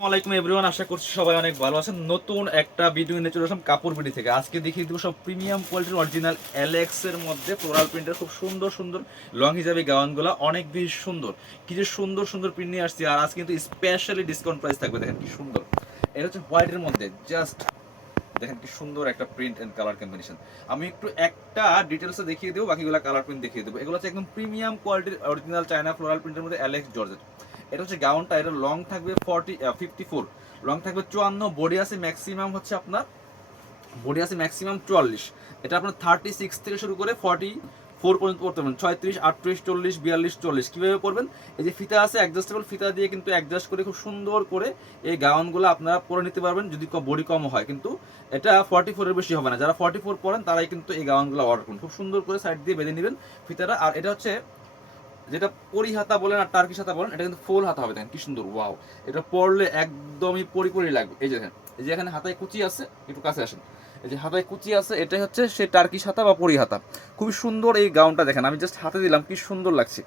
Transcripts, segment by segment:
Everyone, আশা করছি সবাই অনেক ভালো আছেন। নতুন একটা ভিডিও নিয়ে চলে আসলাম কাপড় বিডি থেকে। আজকে দেখিয়ে দেবো সব প্রিমিয়াম কোয়ালিটির অরিজিনাল এলেক্স এর মধ্যে ফ্লোরাল প্রিন্টের খুব সুন্দর সুন্দর লং হিসাবে গাউনগুলো অনেক বেশি সুন্দর। কি যে সুন্দর সুন্দর প্রিন্ট নিয়ে আসছি, আর আজকে কিন্তু স্পেশালি ডিসকাউন্ট প্রাইস থাকবে, দেখেন কি সুন্দর। এটা হচ্ছে হোয়াইটের মধ্যে জাস্ট দেখেন কি সুন্দর একটা প্রিন্ট এন্ড কালার কম্বিনেশন আমি একটু একটা ডিটেলসে দেখিয়ে দেবো, বাকিগুলো কালার প্রিন্ট দেখিয়ে দেবো। এগুলো হচ্ছে একদম প্রিমিয়াম কোয়ালিটির অরিজিনাল চায়না ফ্লোরাল প্রিন্টের মধ্যে অ্যালেক্স জর্জেট এটা হচ্ছে গাউনটা, এটা লং থাকবে ফর্টি ফিফটি ফোর লং থাকবে চুয়ান্ন বডি আছে ম্যাক্সিমাম হচ্ছে আপনার বডি আছে ম্যাক্সিমাম চুয়াল্লিশ। এটা আপনার থার্টি সিক্স থেকে শুরু করে ফর্টি ফোর পর্যন্ত পড়তে পারবেন। ছয়ত্রিশ, আটত্রিশ, চল্লিশ, বিয়াল্লিশ, চল্লিশ, কীভাবে পড়বেন? এই যে ফিতা আছে অ্যাডজাস্টেবল ফিতা দিয়ে কিন্তু অ্যাডজাস্ট করে খুব সুন্দর করে এই গাউনগুলো আপনারা পরে নিতে পারবেন, যদি বডি কম হয়। কিন্তু এটা ফর্টি ফোরের বেশি হবে না। যারা ফর্টি ফোর পড়েন, তারাই কিন্তু এই গাউনগুলো অর্ডার করুন। খুব সুন্দর করে সাইড দিয়ে বেঁধে নেবেন ফিতাটা। আর এটা হচ্ছে যেটা পরি হাতা বলেন আর টার্কিশ হাতা বলেন, এটা কিন্তু ফুল হাতা হবে, দেখেন কি সুন্দর, ওয়াও। এটা পরলে একদমই পরিপরি লাগবে। এই যে দেখেন, এই যে এখানে হাতায় কুচি আছে, একটু কাছে আসেন। এই যে হাতায় কুচি আছে, এটাই হচ্ছে সে টার্কিশ হাতা বা পরি হাতা। খুবই সুন্দর এই গাউনটা দেখেন, আমি জাস্ট হাতে দিলাম, কি সুন্দর লাগছে।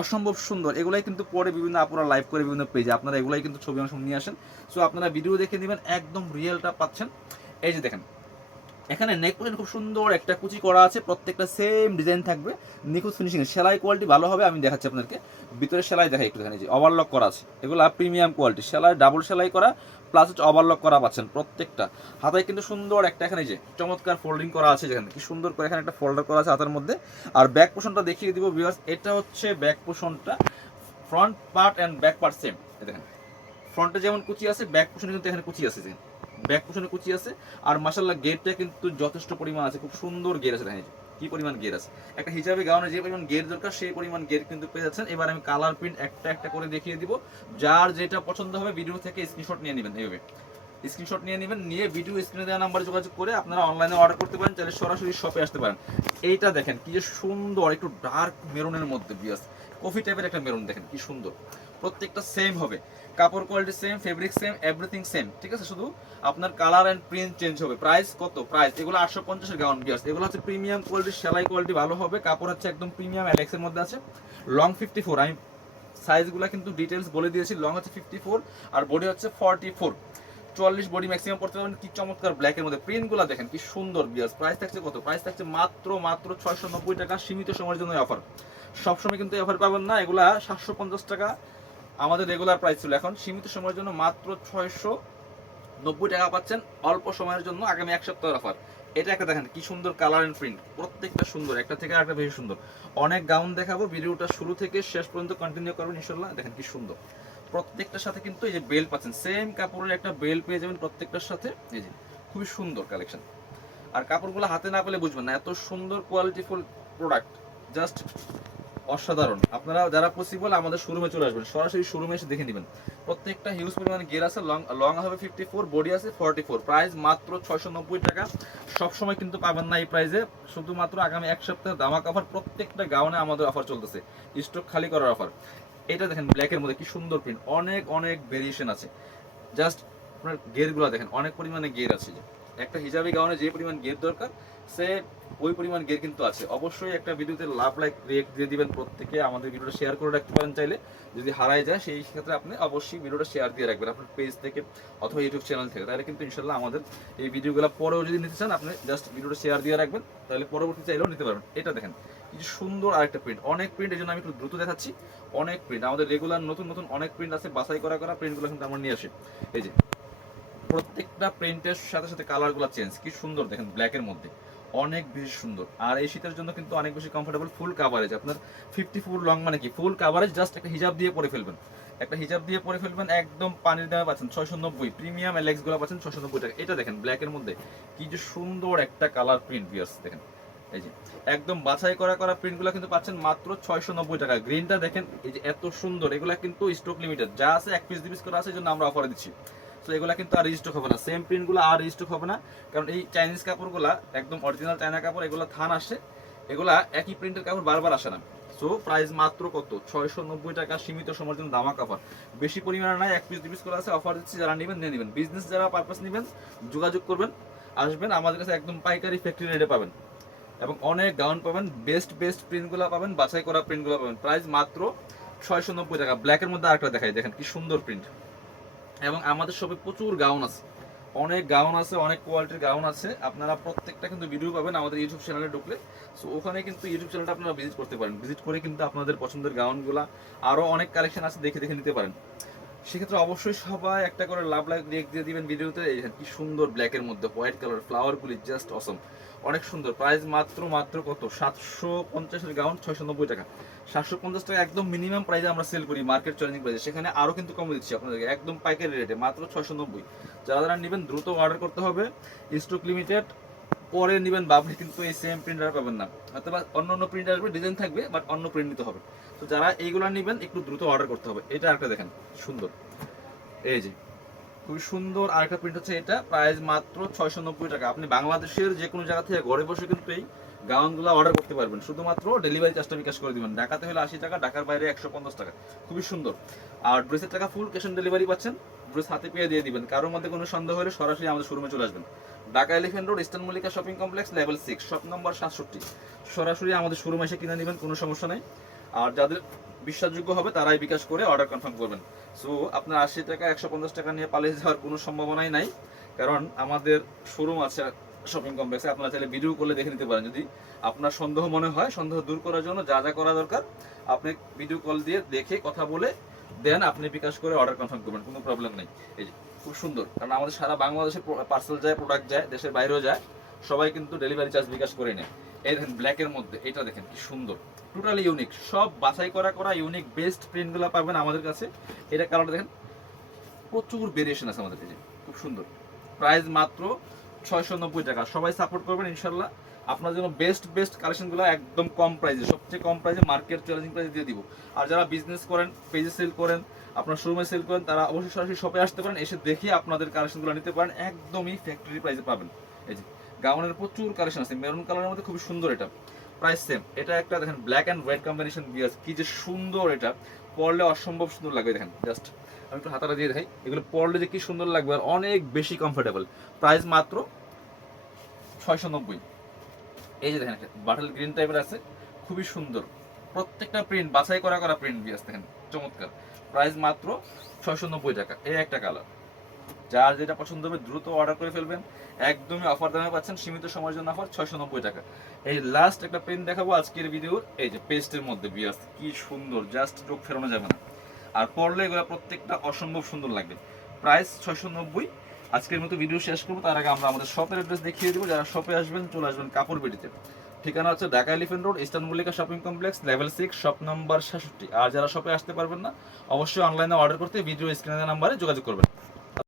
অসম্ভব সুন্দর, এগুলাই কিন্তু পরে বিভিন্ন আপনারা লাইভ করে বিভিন্ন পেজে আপনারা এগুলাই কিন্তু ছবি অংশ নিয়ে আসেন। সো আপনারা ভিডিও দেখে নেবেন, একদম রিয়েলটা পাচ্ছেন। এই যে দেখেন এখানে নেক খুব সুন্দর একটা কুচি করা আছে, প্রত্যেকটা সেম ডিজাইন থাকবে। নিখুঁত ফিনিশিং সেলাই কোয়ালিটি ভালো হবে, আমি দেখাচ্ছি আপনাদেরকে ভিতরে সেলাই দেখাই একটু দেখেন ওভারলক করা আছে। এগুলো প্রিমিয়াম কোয়ালিটি সেলাই ডাবল সেলাই করা প্লাস হচ্ছে ওভারলক করা পাচ্ছেন প্রত্যেকটা। হাতায় কিন্তু সুন্দর একটা এখানে যে, চমৎকার ফোল্ডিং করা আছে যেখানে। কি সুন্দর করে এখানে একটা ফোল্ডার করা আছে হাতের মধ্যে। আর ব্যাক পোর্শনটা দেখিয়ে দিব ভিউয়ার্স এটা হচ্ছে ব্যাক পোর্শনটা front part and back part same দেখেন। ফ্রন্টে যেমন কুচি আছে ব্যাক পোর্শনে কিন্তু এখানে কুচি আছে দেখেন ব্যাক পোর্শনে কুচি আছে। আর মাসাল্লাহ গেটটা কিন্তু যথেষ্ট পরিমাণ আছে, খুব সুন্দর গের আছে, দেখেন কি পরিমাণ গের আছে? একটা হিজাবে গাউনে যে পরিমাণ গের দরকার, সেই পরিমাণ গের কিন্তু পেয়ে যাচ্ছেন। এবার আমি কালার প্রিন্ট একটা একটা করে দেখিয়ে দিব। যার যেটা পছন্দ হবে ভিডিও থেকে স্ক্রিনশট নিয়ে নেবেন এইভাবে। স্ক্রিনশট নিয়ে নেবেন, নিয়ে ভিডিও স্ক্রিনে দেওয়া নাম্বারে যোগাযোগ করে আপনারা অনলাইনে অর্ডার করতে পারেন, চাইলে সরাসরি শপে আসতে পারেন। এইটা দেখেন, কি যে সুন্দর, একটু ডার্ক মেরুনের মধ্যে বিয়াস কফি টাইপের একটা মেরুন দেখেন কি সুন্দর। প্রত্যেকটা সেম হবে। কাপড় quality same fabric same everything same ঠিক আছে? শুধু আপনার কালার অ্যান্ড প্রিন্ট চেঞ্জ হবে। প্রাইস কত? প্রাইস এগুলো আটশো পঞ্চাশের গাউন বিয়ার্স এগুলো হচ্ছে প্রিমিয়াম কোয়ালিটির সেলাই কোয়ালিটি ভালো হবে। কাপড় হচ্ছে একদম প্রিমিয়াম অ্যালেক্সের মধ্যে আছে। লং ফিফটি ফোর আমি সাইজগুলো কিন্তু ডিটেলস বলে দিয়েছি। লং হচ্ছে ফিফটি ফোর আর বডি হচ্ছে ফর্টি ফোর চুয়াল্লিশ বডি ম্যাক্সিমাম পড়তে পারবেন কি চমৎকার ব্ল্যাকের মধ্যে। প্রিন্টগুলো দেখেন, কি সুন্দর বিয়ার্স প্রাইস থাকছে কত? প্রাইস থাকছে মাত্র মাত্র ছয়শো নব্বই টাকা। সীমিত সময়ের জন্য অফার সবসময় কিন্তু অফার পাবেন না। এগুলা সাতশো পঞ্চাশ টাকা আমাদের রেগুলার প্রাইস ছিল। এখন সীমিত সময়ের জন্য মাত্র ছয়শো নব্বই টাকা পাচ্ছেন অল্প সময়ের জন্য আগামী এক সপ্তাহের অফার এটা একটা দেখেন, কি সুন্দর কালার এন্ড প্রিন্ট প্রত্যেকটা সুন্দর, একটা থেকে একটা বেশি সুন্দর। অনেক গাউন দেখাবো, ভিডিওটা শুরু থেকে শেষ পর্যন্ত কন্টিনিউ করবেন ইনশাল্লাহ দেখেন কি সুন্দর। প্রত্যেকটার সাথে কিন্তু এই যে বেল পাচ্ছেন সেম কাপড়ের একটা বেল পেয়ে যাবেন প্রত্যেকটার সাথে। এই যে, খুবই সুন্দর কালেকশন আর কাপড়গুলো হাতে না পেলে বুঝবেন না, এত সুন্দর কোয়ালিটিফুল প্রোডাক্ট জাস্ট অসাধারণ। আপনারা যারা পসিবল আমাদের শোরুমে চলে আসবেন। সরাসরি শোরুমে এসে দেখে নেবেন। প্রত্যেকটা হিউজ পরিমাণে গিয়ার আছে লং লং হবে ফিফটি ফোর বডি আছে ফর্টি ফোর প্রাইস মাত্র ছয়শো নব্বই টাকা। সবসময় কিন্তু পাবেন না এই প্রাইসে শুধুমাত্র আগামী এক সপ্তাহে দামাক অফার প্রত্যেকটা গাউনে আমাদের অফার চলতেছে। স্টক খালি করার অফার এটা দেখেন ব্ল্যাকের মধ্যে কি সুন্দর প্রিন্ট অনেক অনেক ভেরিয়েশন আছে। জাস্ট আপনার গেরগুলো দেখেন, অনেক পরিমাণে গের আছে। একটা হিজাবি গাউনে যে পরিমাণ গের দরকার, সে ওই পরিমাণ গের কিন্তু আছে। অবশ্যই একটা ভিডিওতে লাভ লাইক রিয়েক্ট দিয়ে দিবেন প্রত্যেকে। আমাদের ভিডিওটা শেয়ার করে রাখতে পারেন চাইলে। যদি হারায় যায়, সেই ক্ষেত্রে আপনি অবশ্যই ভিডিওটা শেয়ার দিয়ে রাখবেন আপনার পেজ থেকে অথবা ইউটিউব চ্যানেল থেকে। তাহলে কিন্তু ইনশাল্লাহ আমাদের এই ভিডিওগুলো পরেও যদি নিতে চান, আপনি জাস্ট ভিডিওটা শেয়ার দিয়ে রাখবেন। তাহলে পরবর্তী চাইলেও নিতে পারবেন। এটা দেখেন কিছু সুন্দর আরেকটা প্রিন্ট অনেক প্রিন্ট এই জন্য আমি একটু দ্রুত দেখাচ্ছি। অনেক প্রিন্ট আমাদের রেগুলার নতুন নতুন অনেক প্রিন্ট আছে। বাছাই করা করা প্রিন্টগুলো কিন্তু আমরা নিয়ে আসি। এই যে প্রত্যেকটা প্রিন্টের সাথে সাথে কালারগুলো চেঞ্জ কি সুন্দর দেখেন ব্ল্যাকের মধ্যে। অনেক বেশি সুন্দর। আর এই শীতের জন্য কিন্তু অনেক বেশি কমফোর্টেবল ফুল কাভারেজ আপনার ফিফটি ফুল লং মানে কি? ফুল কাভারেজ জাস্ট একটা হিজাব দিয়ে পরে ফেলবেন। একটা হিজাব দিয়ে পরে ফেলবেন, একদম পানির দামে পাচ্ছেন ছয়শো নব্বই। প্রিমিয়াম এলেক্সগুলো পাচ্ছেন ছয়শো নব্বই টাকা। এটা দেখেন ব্ল্যাকের মধ্যে। কি যে সুন্দর একটা কালার প্রিন্ট বিয়ার্স দেখেন। এই যে, একদম বাছাই করা করা প্রিন্টগুলো কিন্তু পাচ্ছেন মাত্র ছয়শো নব্বই টাকা। গ্রিনটা দেখেন, এই যে এত সুন্দর, এগুলা কিন্তু স্টক লিমিটেড যা আছে এক পিস দুই পিস করে আছে, এই জন্য আমরা অফারে দিচ্ছি। তো এগুলা কিন্তু আর রিস্টক হবে না। সেম প্রিন্টগুলো আর রিস্টক হবে না। কারণ এই চাইনিজ কাপড়গুলা একদম অরিজিনাল চায়না কাপড়, এগুলো থান আসে। এগুলা একই প্রিন্টের কাপড় বারবার আসে না। সো প্রাইস মাত্র কত? ছয়শো নব্বই টাকা সীমিত সময়ের জন্য দামা কাপড়। বেশি পরিমাণে নাই, এক পিস দুই পিস করে আছে। অফার দিচ্ছি, যারা নেবেন, নিয়ে নেবেন। বিজনেস যারা পারপাস নেবেন, যোগাযোগ করবেন, আসবেন। আমাদের কাছে একদম পাইকারি ফ্যাক্টরি রেটে পাবেন। এবং অনেক গাউন পাবেন বেস্ট বেস্ট প্রিন্টগুলো পাবেন, বাছাই করা প্রিন্টগুলো পাবেন। প্রাইস মাত্র ছয়শো নব্বই টাকা। ব্ল্যাকের মধ্যে আরেকটা দেখাই, দেখেন কি সুন্দর প্রিন্ট এবং আমাদের শপে প্রচুর গাউন আছে। অনেক গাউন আছে, অনেক কোয়ালিটির গাউন আছে। আপনারা প্রত্যেকটা কিন্তু ভিডিও পাবেন আমাদের ইউটিউব চ্যানেলে ঢুকলে। সো ওখানে কিন্তু ইউটিউব চ্যানেলটা আপনারা ভিজিট করতে পারেন। ভিজিট করে কিন্তু আপনাদের পছন্দের গাউনগুলো আরও অনেক কালেকশন আছে দেখে দেখে নিতে পারেন। সেক্ষেত্রে অবশ্যই সবাই একটা করে লাভ লাইক রেক দিয়ে দিবেন ভিডিওতে। কি সুন্দর ব্ল্যাকের মধ্যে হোয়াইট কালার ফ্লাওয়ারগুলি জাস্ট অসম অনেক সুন্দর। প্রাইস মাত্র মাত্র কত? সাতশো পঞ্চাশের গাউন ছয়শো নব্বই টাকা। সাতশো পঞ্চাশ টাকা একদম মিনিমাম প্রাইসে আমরা সেল করি মার্কেট চ্যালেঞ্জিং প্রাইসে সেখানে আরও কিন্তু কমে দিচ্ছি আপনাদেরকে, একদম পাইকারি রেটে মাত্র ছয়শো নব্বই। যারা যারা নেবেন, দ্রুত অর্ডার করতে হবে। স্টক লিমিটেড পরে নেবেন বাবলি কিন্তু এই সেম প্রিন্টার পাবেন না। অথবা অন্য অন্য প্রিন্ট আসবে ডিজাইন থাকবে বাট অন্য প্রিন্ট নিতে হবে। তো যারা এইগুলো নেবেন, একটু দ্রুত অর্ডার করতে হবে। এটা একটা দেখেন, সুন্দর। এই যে, খুবই সুন্দর আরেকটা প্রিন্ট হচ্ছে এটা প্রাইস মাত্র ছয়শো নব্বই টাকা। আপনি বাংলাদেশের যে কোনো জায়গা থেকে ঘরে বসে কিন্তু এই গাউনগুলো অর্ডার করতে পারবেন। শুধুমাত্র ডেলিভারি চার্জটা বিকাশ করে দিবেন। ঢাকাতে হলে আশি টাকা, ঢাকার বাইরে একশো পঞ্চাশ টাকা। খুবই সুন্দর। আর ড্রেসের টাকা ফুল ক্যাশ অন ডেলিভারি পাচ্ছেন। ড্রেস হাতে পেয়ে দিয়ে দিবেন। কারোর মধ্যে কোনো সন্দেহ হলে সরাসরি আমাদের শোরুমে চলে আসবেন। Dhaka elephant road eastern Mallika shopping complex level six shop number সাতষট্টি। সরাসরি আমাদের শোরুমে এসে কিনে নেবেন, কোনো সমস্যা নেই। আর যাদের বিশ্বাসযোগ্য হবে, তারাই বিকাশ করে অর্ডার কনফার্ম করবেন। সো আপনার আশি টাকা, একশো পঞ্চাশ টাকা নিয়ে পালিয়ে যাওয়ার কোনো সম্ভাবনাই নাই। কারণ আমাদের শোরুম আছে শপিং কমপ্লেক্সে আপনারা চাইলে ভিডিও করলে দেখে নিতে পারেন। যদি আপনার সন্দেহ মনে হয়, সন্দেহ দূর করার জন্য যা যা করা দরকার, আপনি ভিডিও কল দিয়ে দেখে, কথা বলে দেন আপনি বিকাশ করে অর্ডার কনফার্ম করবেন, কোনো প্রবলেম নেই। এই যে, খুব সুন্দর। কারণ আমাদের সারা বাংলাদেশে পার্সেল যায় প্রোডাক্ট যায়, দেশের বাইরেও যায়, সবাই কিন্তু ডেলিভারি চার্জ বিকাশ করে নেয়। এই দেখেন ব্ল্যাকের মধ্যে, এটা দেখেন কি সুন্দর। টোটালি ইউনিক সব বাছাই করা করা ইউনিক বেস্ট প্রিন্টগুলো পাবেন আমাদের কাছে। এটা কালারটা দেখেন, প্রচুর ভেরিয়েশন আছে আমাদের কাছে। খুব সুন্দর। প্রাইস মাত্র ছয়শো নব্বই টাকা। সবাই সাপোর্ট করবেন, ইনশাল্লাহ। আপনার জন্য বেস্ট বেস্ট কালেকশনগুলো একদম কম প্রাইসে সবচেয়ে কম প্রাইসে মার্কেট চ্যালেঞ্জিং প্রাইসে দিয়ে দিব। আর যারা বিজনেস করেন পেজে সেল করেন, আপনার শোরুমে সেল করেন, তারা অবশ্যই সরাসরি শপে আসতে পারেন, এসে দেখে আপনাদের কালেকশনগুলো নিতে পারেন, একদমই ফ্যাক্টরি প্রাইসে পাবেন। এই যে গাউনের প্রচুর কালেকশন আছে মেরুন কালারের মধ্যে খুবই সুন্দর এটা। প্রাইস সেম এটা একটা দেখেন ব্ল্যাক অ্যান্ড হোয়াইট কম্বিনেশন দিয়ে আছে, কি যে সুন্দর এটা। পরলে অসম্ভব সুন্দর লাগবে, দেখেন জাস্ট আমি একটু হাতাটা দিয়ে দেখাই, এগুলো পরলে যে কি সুন্দর লাগবে আর অনেক বেশি কমফোর্টেবল প্রাইস মাত্র ছয়শো নব্বই। এই যে দেখেন, বাটল গ্রিন টাইপের আছে, খুবই সুন্দর। প্রত্যেকটা প্রিন্ট বাছাই করা করা প্রিন্ট আছে, দেখেন, চমৎকার। প্রাইস মাত্র ছয়শো নব্বই টাকা, এই একটা কালার যার যেটা পছন্দ হবে, দ্রুত অর্ডার করে ফেলবেন। একদমই অফার দামে পাচ্ছেন, সীমিত সময়ের জন্য অফার ছয়শো নব্বই টাকা। এই লাস্ট একটা পেন দেখাবো আজকের ভিডিওর এই যে পেস্টের মধ্যে বিয়াস কি সুন্দর জাস্ট চোখ ফেরানো যাবে না। আর পড়লে এগুলো প্রত্যেকটা অসম্ভব সুন্দর লাগবে। প্রাইস ছয়শো নব্বই আজকের মতো ভিডিও শেষ করব। তার আগে আমরা আমাদের শপের অ্যাড্রেস দেখিয়ে দেবো। যারা শপে আসবেন, চলে আসবেন কাপড় বেরিতে ঠিকানা হচ্ছে Dhaka elephant road eastern Mallika shopping complex level six shop number সাতষট্টি আর যারা শপে আসতে পারবেন না, অবশ্যই অনলাইনে অর্ডার করতে ভিডিও স্ক্রিনের নাম্বারে যোগাযোগ করবেন।